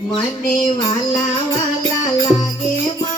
મને વાલા વાલા લાગે મા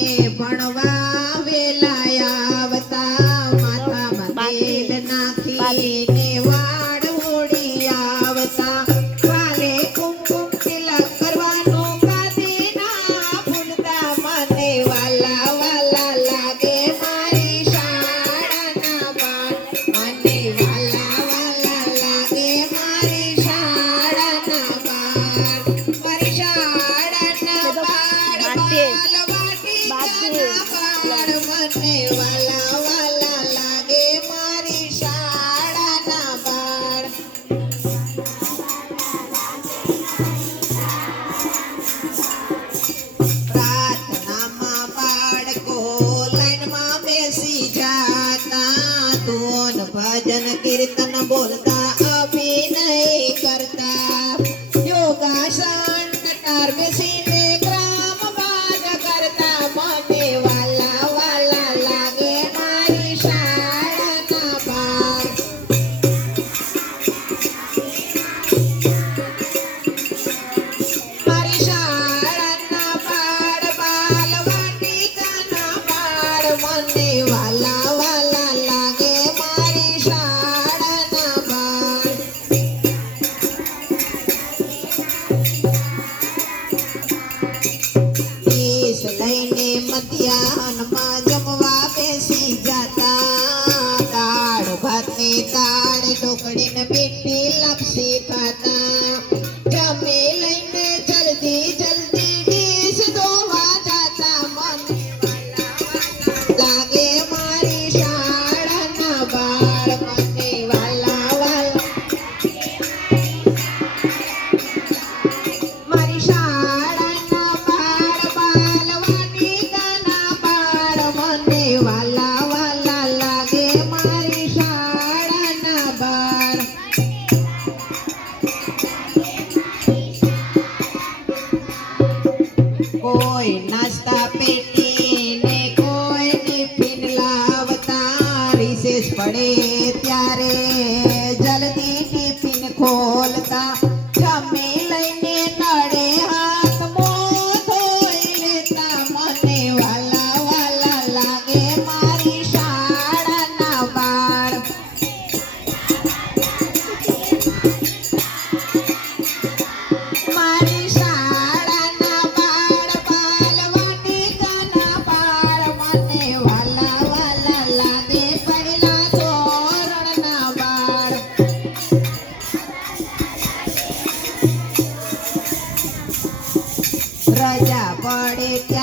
Música कोई नाश्ता पेटी ने कोई टिफ़िन लावता रिसेस पड़े ત્યારે જલ્દી ટિફિન ખોલતા જમી લઈને નડે હાથ મોં ધોઈ લેતા મને વાલા વાલા લાગે મારી શાળાના બાળ મારી que